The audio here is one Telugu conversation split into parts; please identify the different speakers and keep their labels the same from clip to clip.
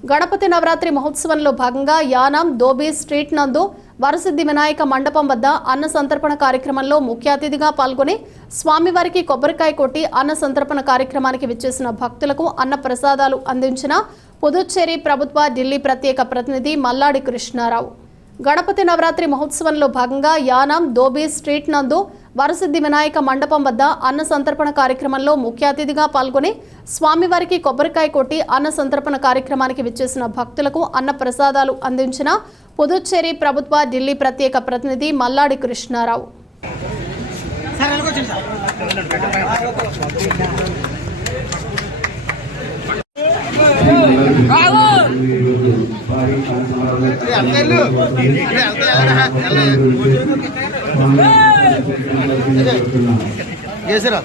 Speaker 1: గణపతి నవరాత్రి మహోత్సవంలో భాగంగా యానాం దోబీ స్ట్రీట్ నందు వరసిద్ధి వినాయక మండపం వద్ద అన్న సంతర్పణ కార్యక్రమంలో ముఖ్య అతిథిగా పాల్గొని స్వామివారికి కొబ్బరికాయ కొట్టి అన్న సంతర్పణ కార్యక్రమానికి విచ్చేసిన భక్తులకు అన్న ప్రసాదాలు అందించిన పుదుచ్చేరి ప్రభుత్వ ఢిల్లీ ప్రత్యేక ప్రతినిధి మల్లాడి కృష్ణారావు. గణపతి నవరాత్రి మహోత్సవంలో భాగంగా యానాం దోబీ స్ట్రీట్ నందు వరసిద్ధి వినాయక మండపం వద్ద అన్న సంతర్పణ కార్యక్రమంలో ముఖ్య అతిథిగా పాల్గొని స్వామివారికి కొబ్బరికాయ కొట్టి అన్న సంతర్పణ కార్యక్రమానికి విచ్చేసిన భక్తులకు అన్న ప్రసాదాలు అందించిన పుదుచ్చేరి ప్రభుత్వ ఢిల్లీ ప్రత్యేక ప్రతినిధి మల్లాడి కృష్ణారావు.
Speaker 2: సార్ చేసిరా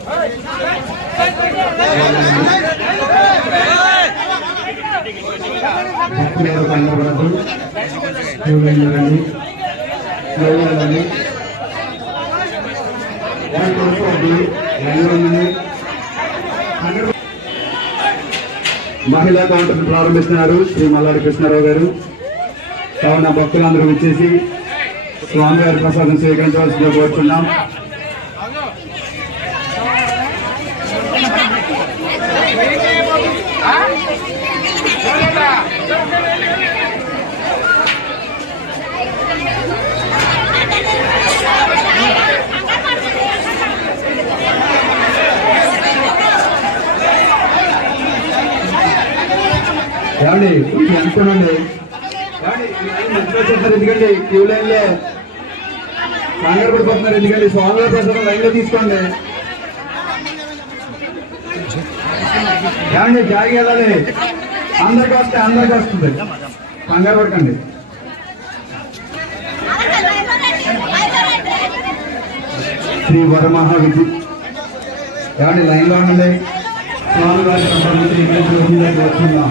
Speaker 3: మహిళా కౌంటర్ ప్రారంభిస్తున్నారు శ్రీ మల్లాడి కృష్ణారావు గారు. కావున భక్తులందరూ వచ్చేసి స్వామివారి ప్రసాదం స్వీకరించవలసిందిగా కోరుతున్నాం ఏమండి అనుకోనండి ఎందుకంటే క్యూ లైన్లో కంగారు పడిపోతున్నారు ఎందుకంటే స్వామివారి కోసం లైన్లో తీసుకోండి. ఏమండి జాగి వెళ్ళాలి. అందరికి వస్తే అందరికి వస్తుంది. కంగారు పడకండి. శ్రీ వరమహా విద్యుత్ ఏమండి లైన్లో ఉండండి స్వామివారి ప్రసాదం స్వీకరించవలసిందిగా వచ్చిందా